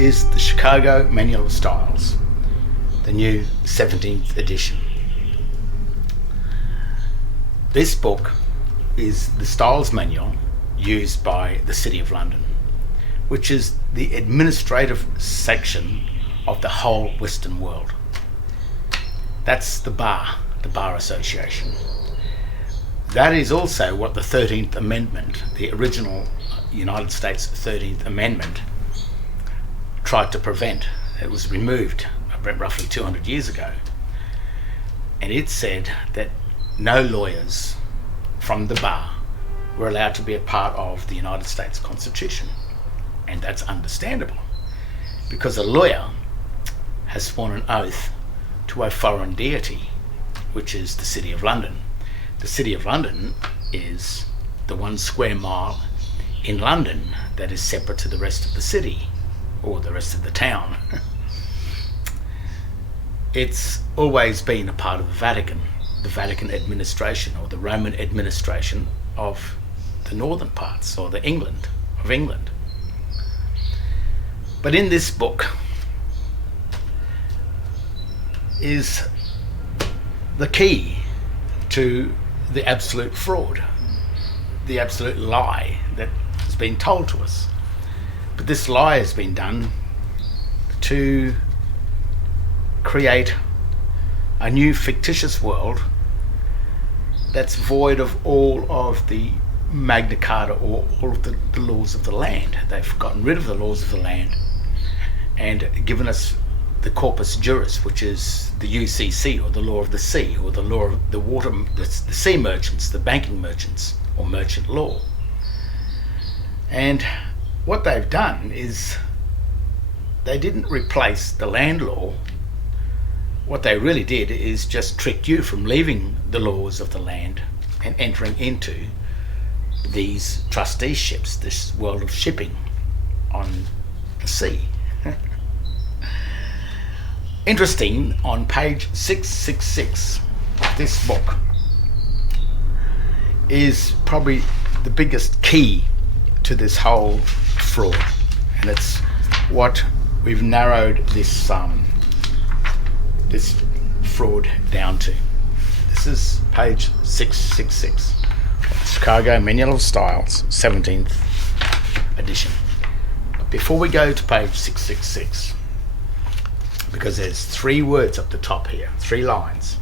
is the Chicago Manual of Styles, the new 17th edition. This book is the styles manual used by the City of London, which is the administrative section of the whole Western world. That's the Bar Association. That is also what the 13th Amendment, the original United States 13th Amendment, tried to prevent. It was removed roughly 200 years ago. And it said that no lawyers from the bar were allowed to be a part of the United States Constitution. And that's understandable, because a lawyer has sworn an oath to a foreign deity, which is the City of London. The City of London is the 1 square mile in London that is separate to the rest of the city, or the rest of the town. It's always been a part of the Vatican administration, or the Roman administration of the northern parts, or the England. But in this book is the key to the absolute fraud, the absolute lie that has been told to us. But this lie has been done to create a new fictitious world that's void of all of the Magna Carta, or all of the laws of the land. They've gotten rid of the laws of the land and given us the corpus juris, which is the UCC, or the law of the sea, or the law of the water, the sea merchants, the banking merchants, or merchant law. And what they've done is they didn't replace the land law. What they really did is just trick you from leaving the laws of the land and entering into these trusteeships, this world of shipping on the sea. Interesting, on page 666 of this book is probably the biggest key to this whole fraud, and it's what we've narrowed this fraud down to. This is page 666 of the Chicago Manual of Styles, 17th edition. But before we go to page 666, because there's 3 words up the top here, 3 lines,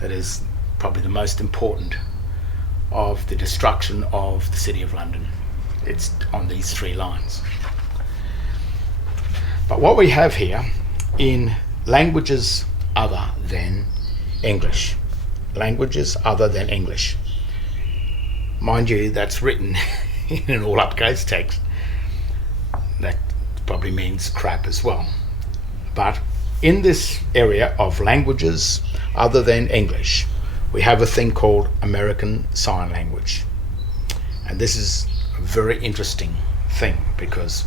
that is probably the most important of the destruction of the City of London. It's on these 3 lines. But what we have here in languages other than English, mind you, that's written in an all uppercase text. That probably means crap as well. But in this area of languages other than English, we have a thing called American Sign Language. And this is a very interesting thing, because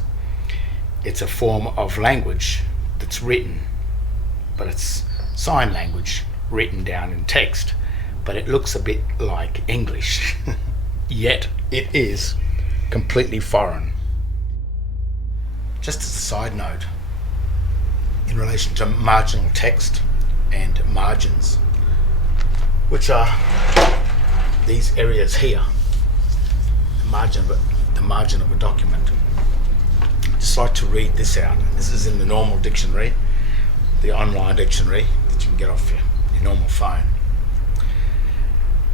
it's a form of language that's written, but it's sign language written down in text, but it looks a bit like English, yet it is completely foreign. Just as a side note, in relation to marginal text and margins, which are these areas here, the margin of a document. I'd just like to read this out. This is in the normal dictionary, the online dictionary that you can get off your normal phone.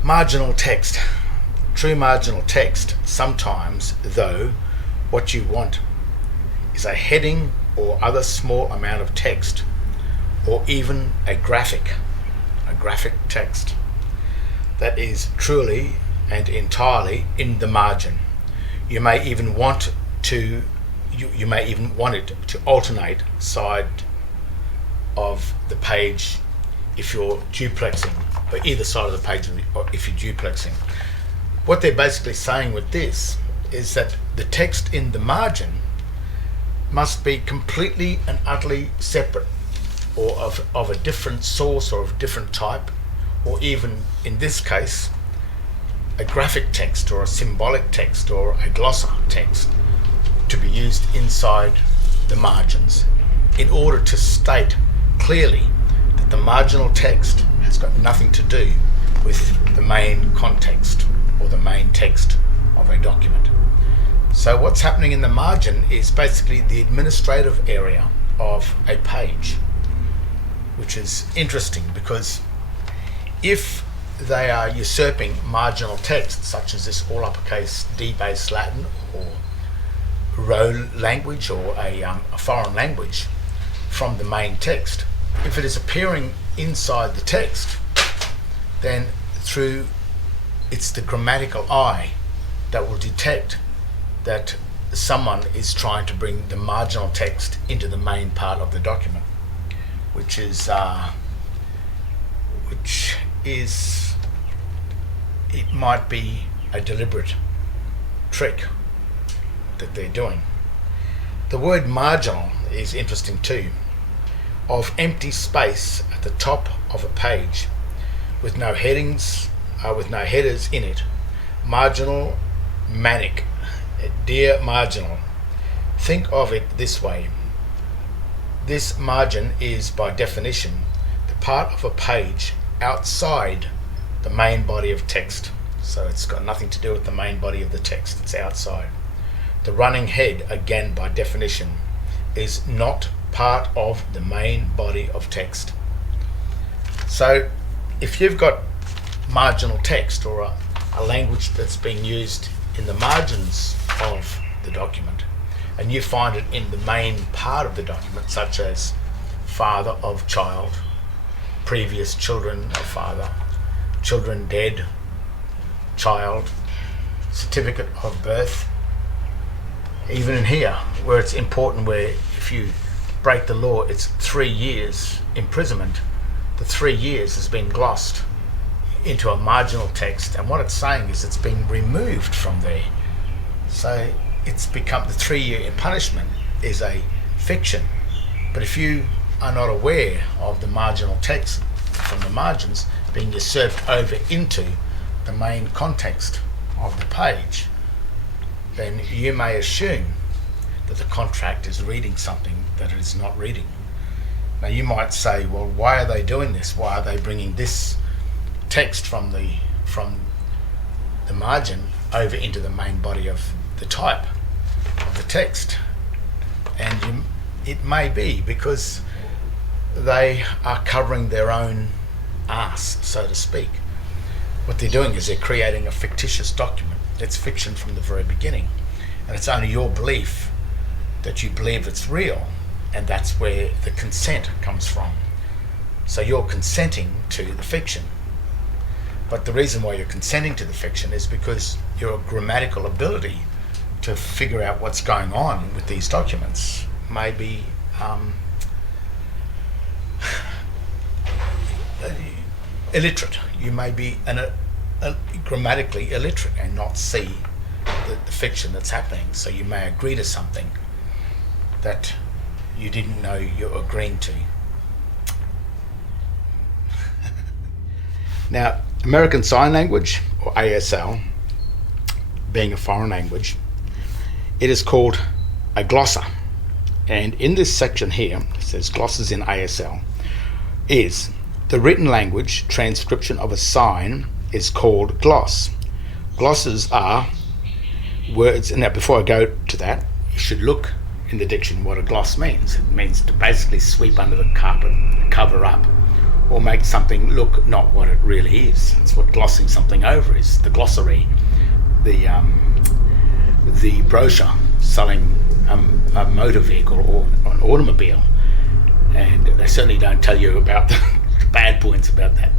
Marginal text. True marginal text, sometimes, though, what you want is a heading or other small amount of text, or even a graphic text that is truly and entirely in the margin. You may even want to it to alternate side of the page if you're duplexing, or either side of the page if you're duplexing. What they're basically saying with this is that the text in the margin must be completely and utterly separate, or of a different source, or of a different type, or even in this case a graphic text, or a symbolic text, or a glossar text, to be used inside the margins in order to state clearly that the marginal text has got nothing to do with the main context or the main text of a document. So what's happening in the margin is basically the administrative area of a page, which is interesting because if they are usurping marginal text, such as this all uppercase D-based Latin or Row language or a foreign language from the main text, if it is appearing inside the text, then it's the grammatical eye that will detect that someone is trying to bring the marginal text into the main part of the document, which is it might be a deliberate trick that they're doing. The word marginal is interesting too, of empty space at the top of a page with no headings, with no headers in it. Marginal, manic, dear marginal. Think of it this way. This margin is by definition the part of a page outside the main body of text. So it's got nothing to do with the main body of the text, it's outside. The running head, again by definition, is not part of the main body of text. So if you've got marginal text or a language that's being used in the margins of the document, and you find it in the main part of the document, such as father of child, previous children of father, children dead, child, certificate of birth, even in here where it's important, where if you break the law it's 3 years imprisonment, the 3 years has been glossed into a marginal text, and what it's saying is it's been removed from there. So it's become, the 3-year punishment is a fiction. But if you are not aware of the marginal text from the margins being usurped over into the main context of the page, then you may assume that the contract is reading something that it is not reading. Now you might say, well, why are they doing this? Why are they bringing this text from the margin over into the main body of the type of the text? And it may be because they are covering their own arse, so to speak. What they're doing is they're creating a fictitious document. It's fiction from the very beginning, and it's only your belief that you believe it's real, and that's where the consent comes from. So you're consenting to the fiction, but the reason why you're consenting to the fiction is because your grammatical ability to figure out what's going on with these documents may be illiterate. You may be grammatically illiterate and not see the fiction that's happening. So you may agree to something that you didn't know you're agreeing to. Now, American Sign Language, or ASL, being a foreign language, it is called a glosser. And in this section here, it says glosses in ASL, is the written language transcription of a sign is called gloss. Glosses are words, and now before I go to that, you should look in the dictionary what a gloss means. It means to basically sweep under the carpet, cover up, or make something look not what it really is. It's what glossing something over is. The glossary, the brochure selling a motor vehicle or an automobile, and they certainly don't tell you about the bad points about that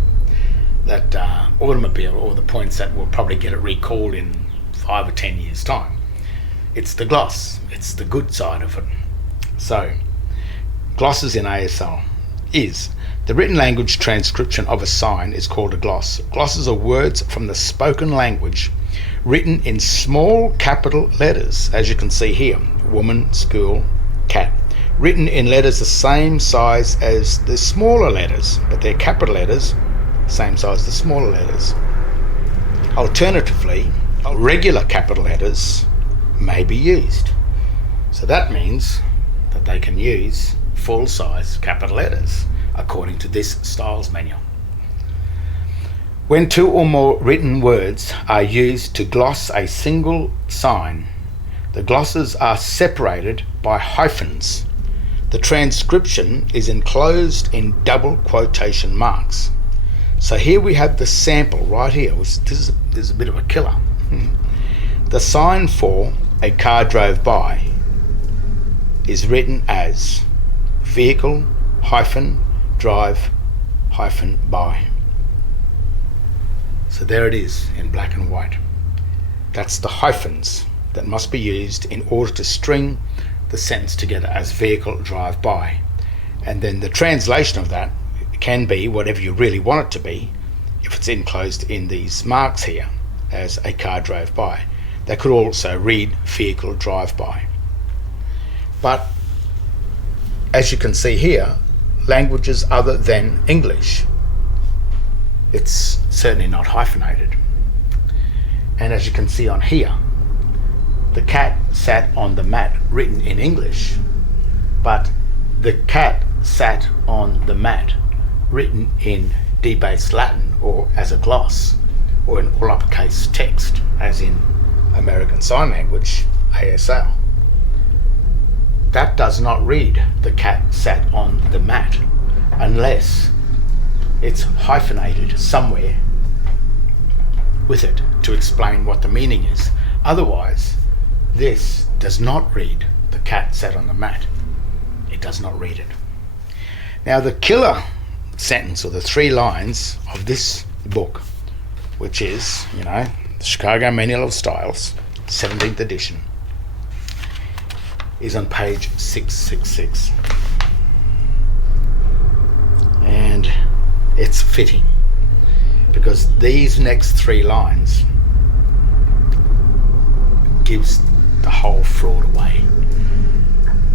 automobile, or the points that will probably get it recalled in 5 or 10 years' time. It's the gloss, it's the good side of it. So, glosses in ASL is the written language transcription of a sign is called a gloss. Glosses are words from the spoken language written in small capital letters, as you can see here: woman, school, cat. Written in letters the same size as the smaller letters, but they're capital letters, same size as the smaller letters. Alternatively, regular capital letters may be used. So that means but they can use full-size capital letters according to this styles manual. When two or more written words are used to gloss a single sign, the glosses are separated by hyphens. The transcription is enclosed in double quotation marks. So here we have the sample right here, which this is a bit of a killer. The sign for "a car drove by" is written as vehicle hyphen drive hyphen by. So there it is in black and white. That's the hyphens that must be used in order to string the sentence together as vehicle drive by. And then the translation of that can be whatever you really want it to be if it's enclosed in these marks here as "a car drove by." They could also read vehicle drive by. But as you can see here, languages other than English, it's certainly not hyphenated. And as you can see on here, the cat sat on the mat, written in English, but the cat sat on the mat, written in debased Latin or as a gloss or in all uppercase text, as in American Sign Language, ASL. That does not read "the cat sat on the mat" unless it's hyphenated somewhere with it to explain what the meaning is. Otherwise, this does not read "the cat sat on the mat." It does not read it. Now the killer sentence, or the 3 lines of this book, which is, the Chicago Manual of Styles, 17th edition, is on page 666. And it's fitting, because these next 3 lines gives the whole fraud away.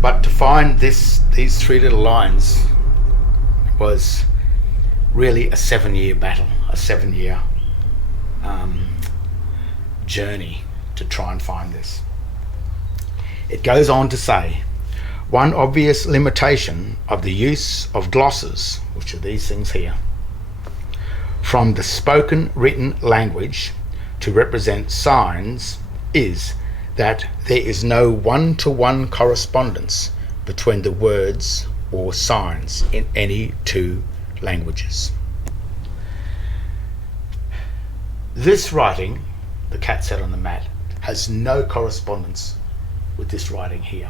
But to find these 3 little lines was really a 7-year battle, a 7-year journey to try and find this. It goes on to say, one obvious limitation of the use of glosses, which are these things here, from the spoken written language to represent signs is that there is no one-to-one correspondence between the words or signs in any 2 languages. This writing, "the cat sat on the mat," has no correspondence with this writing here.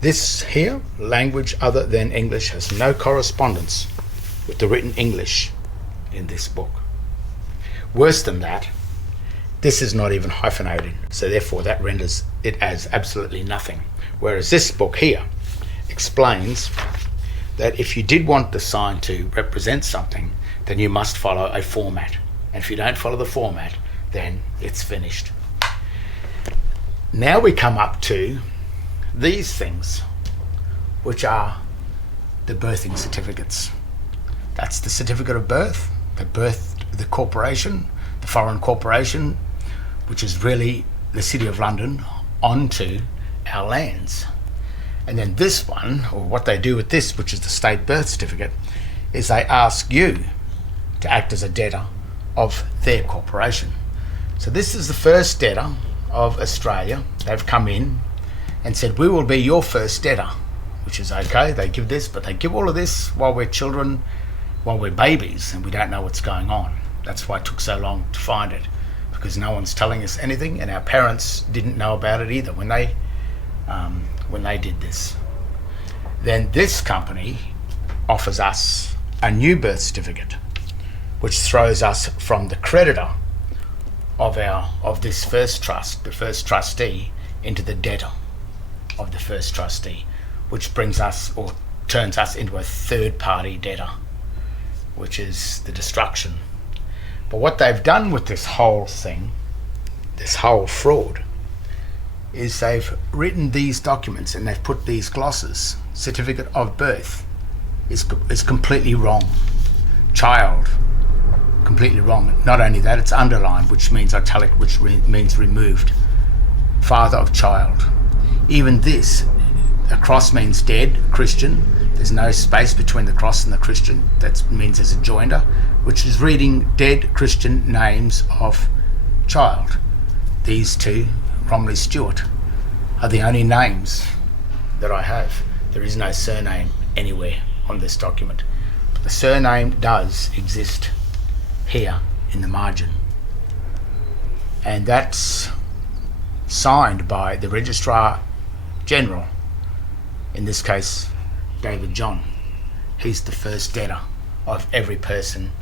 This here, language other than English, has no correspondence with the written English in this book. Worse than that, this is not even hyphenated, so therefore that renders it as absolutely nothing. Whereas this book here explains that if you did want the sign to represent something, then you must follow a format. And if you don't follow the format, then it's finished. Now we come up to these things, which are the birthing certificates. That's the certificate of birth, the corporation, the foreign corporation, which is really the City of London, onto our lands. And then this one, or what they do with this, which is the state birth certificate, is they ask you to act as a debtor of their corporation. So this is the first debtor of Australia. They've come in and said, we will be your first debtor, which is okay. They give this, but they give all of this while we're children, while we're babies, and we don't know what's going on. That's why it took so long to find it, because no one's telling us anything, and our parents didn't know about it either when they did this. Then this company offers us a new birth certificate, which throws us from the creditor of this first trust, the first trustee, into the debtor of the first trustee, which brings us, or turns us, into a third party debtor, which is the destruction. But what they've done with this whole thing, this whole fraud, is they've written these documents and they've put these glosses. Certificate of birth is completely wrong. Child, completely wrong. Not only that, it's underlined, which means italic, which means removed. Father of child. Even this a cross means dead, Christian. There's no space between the cross and the Christian. That means there's a joinder, which is reading dead Christian names of child. These two, Romilly Stewart, are the only names that I have. There is no surname anywhere on this document. But the surname does exist here in the margin. And that's signed by the Registrar General, in this case David John. He's the first debtor of every person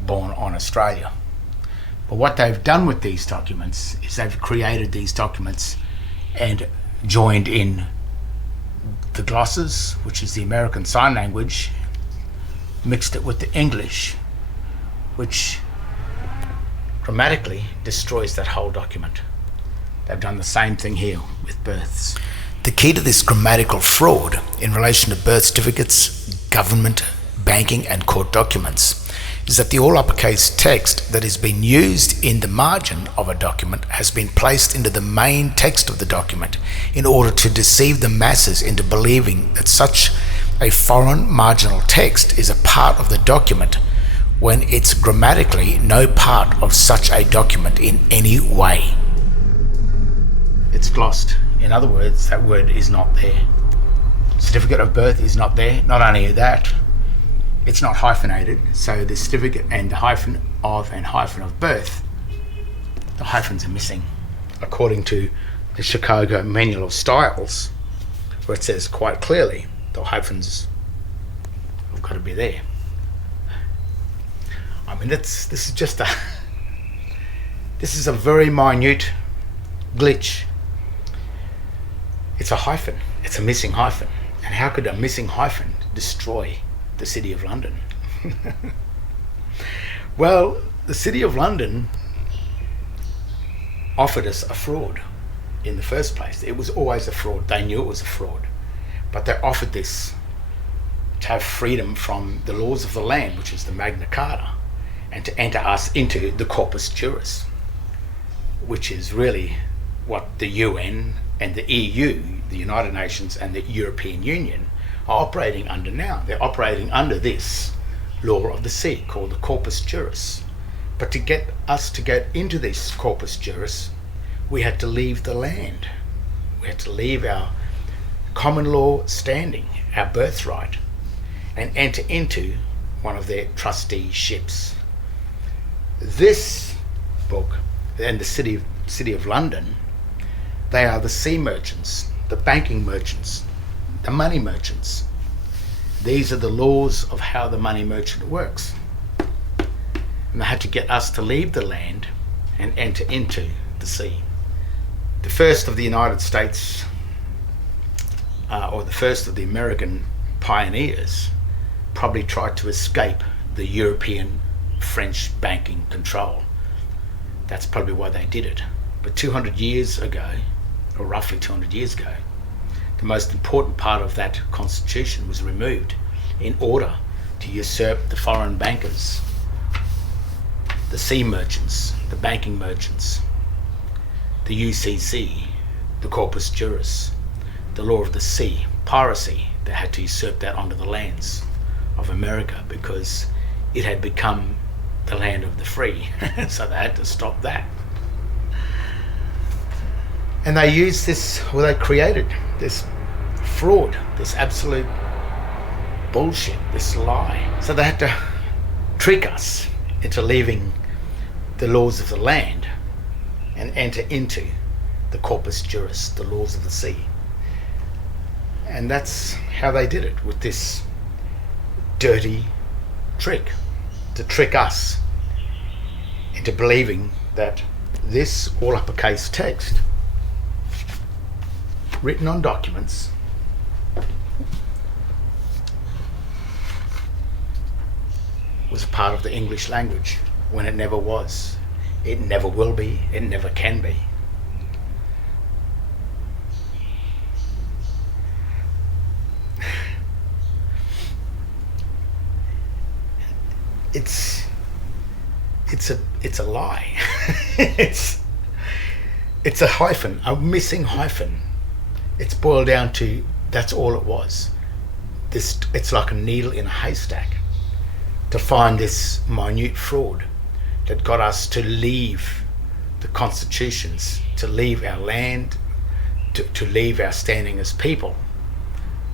born on Australia. But what they've done with these documents is they've created these documents and joined in the glosses, which is the American Sign Language, mixed it with the English, which grammatically destroys that whole document. They've done the same thing here with births. The key to this grammatical fraud in relation to birth certificates, government, banking and court documents is that the all uppercase text that has been used in the margin of a document has been placed into the main text of the document in order to deceive the masses into believing that such a foreign marginal text is a part of the document when it's grammatically no part of such a document in any way. It's glossed. In other words, that word is not there. Certificate of birth is not there. Not only that, it's not hyphenated, so the certificate and the hyphen of and hyphen of birth, the hyphens are missing. According to the Chicago Manual of Styles, where it says quite clearly the hyphens have got to be there. I mean, this is a very minute glitch. It's a hyphen. It's a missing hyphen. And how could a missing hyphen destroy the City of London? Well, the City of London offered us a fraud in the first place. It was always a fraud. They knew it was a fraud. But they offered this to have freedom from the laws of the land, which is the Magna Carta, and to enter us into the Corpus Juris, which is really what the UN and the EU, the United Nations and the European Union are operating under now. They're operating under this law of the sea called the Corpus Juris. But to get us to get into this Corpus Juris, we had to leave the land. We had to leave our common law standing, our birthright, and enter into one of their trusteeships. This book and the City of London, they are the sea merchants, the banking merchants, the money merchants. These are the laws of how the money merchant works. And they had to get us to leave the land and enter into the sea. The first of the United States, or the first of the American pioneers, probably tried to escape the European French banking control. That's probably why they did it. But 200 years ago, or roughly 200 years ago, the most important part of that constitution was removed in order to usurp the foreign bankers, the sea merchants, the banking merchants, the UCC, the Corpus Juris, the law of the sea, piracy. They had to usurp that onto the lands of America because it had become the land of the free. So they had to stop that. And they used this, well, they created this fraud, this absolute bullshit, this lie. So they had to trick us into leaving the laws of the land and enter into the Corpus Juris, the laws of the sea. And that's how they did it, with this dirty trick, to trick us into believing that this all uppercase text written on documents was a part of the English language, when it never was. It never will be, it never can be. It's a lie. it's a hyphen, a missing hyphen It's boiled down to, that's all it was. It's like a needle in a haystack to find this minute fraud that got us to leave the constitutions, to leave our land, to leave our standing as people,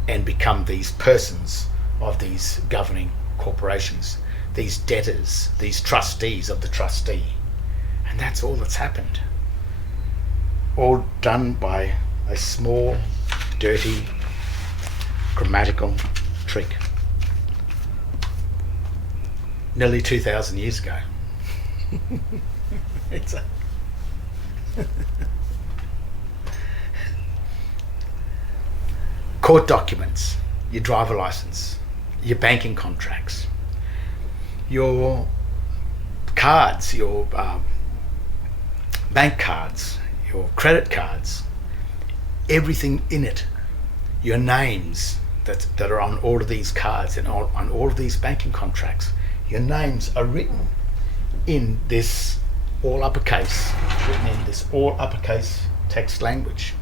and become these persons of these governing corporations, these debtors, these trustees of the trustee. And that's all that's happened. All done by a small, dirty, grammatical trick. Nearly 2,000 years ago. It's a court documents, your driver license, your banking contracts, your cards, your bank cards, your credit cards, everything in it, your names that are on all of these cards and on all of these banking contracts, your names are written in this all uppercase text language,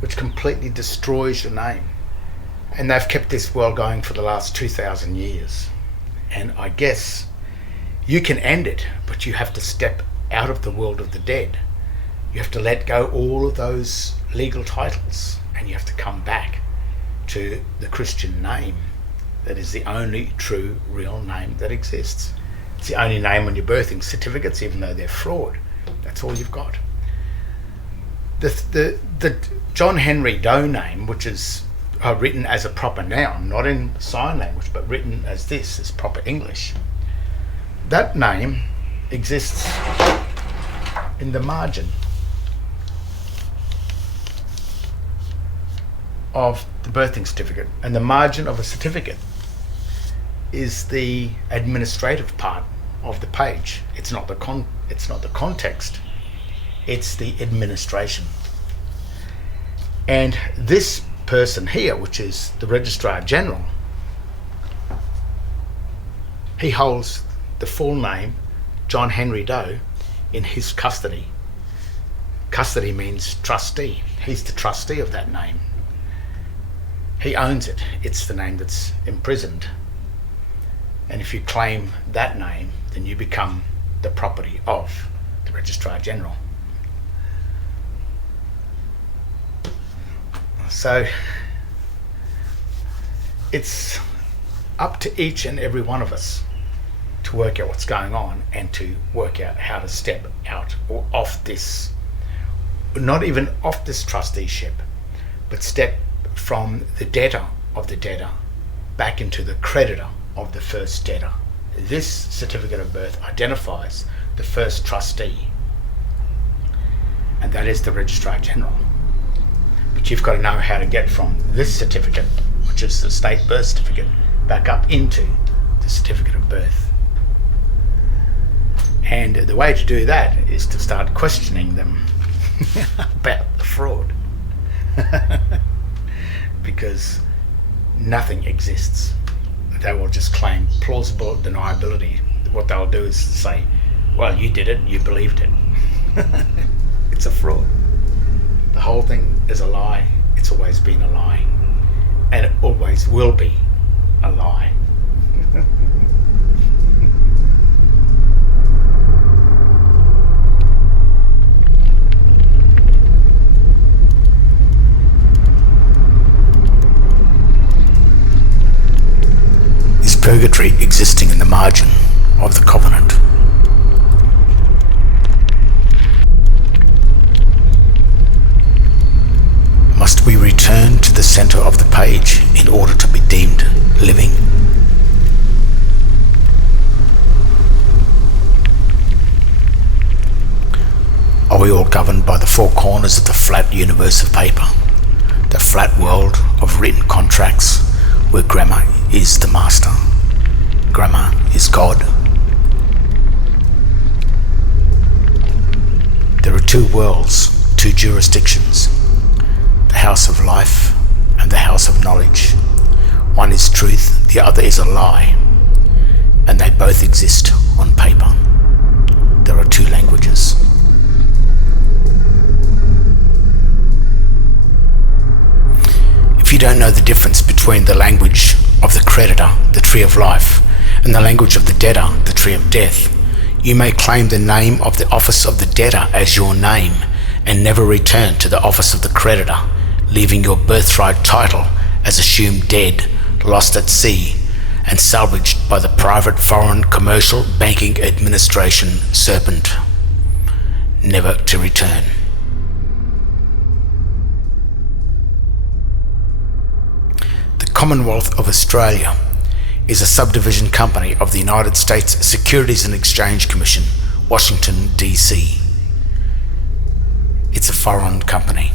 which completely destroys your name. And they've kept this world going for the last 2,000 years. And I guess you can end it, but you have to step out of the world of the dead. You have to let go all of those legal titles, and you have to come back to the Christian name that is the only true, real name that exists. It's the only name on your birthing certificates, even though they're fraud. That's all you've got. The John Henry Doe name, which is written as a proper noun, not in sign language, but written as this, as proper English, that name exists in the margin of the birthing certificate. And the margin of a certificate is the administrative part of the page. It's not the context, it's the administration. And this person here, which is the Registrar General, he holds the full name John Henry Doe in his custody. Custody means trustee. He's the trustee of that name. He owns it. It's the name that's imprisoned. And if you claim that name, then you become the property of the Registrar General. So it's up to each and every one of us to work out what's going on and to work out how to step out or off this, not even off this trusteeship, but step from the debtor of the debtor back into the creditor of the first debtor. This certificate of birth identifies the first trustee, and that is the Registrar General. But you've got to know how to get from this certificate, which is the state birth certificate, back up into the certificate of birth. And the way to do that is to start questioning them about the fraud. Because nothing exists. They will just claim plausible deniability. What they'll do is say, well, you did it, you believed it. It's a fraud. The whole thing is a lie. It's always been a lie. And it always will be a lie. Purgatory existing in the margin of the covenant. Must we return to the center of the page in order to be deemed living? Are we all governed by the four corners of the flat universe of paper, the flat world of written contracts where grammar is the master? Grammar is God. There are two worlds, two jurisdictions, the house of life and the house of knowledge. One is truth, the other is a lie, and they both exist on paper. There are two languages. difference between the language of the creditor, the tree of life, and the language of the debtor, the tree of death. You may claim the name of the office of the debtor as your name and never return to the office of the creditor, leaving your birthright title as assumed dead, lost at sea, and salvaged by the private foreign commercial banking administration serpent, never to return. The Commonwealth of Australia is a subdivision company of the United States Securities and Exchange Commission, Washington, D.C. It's a foreign company.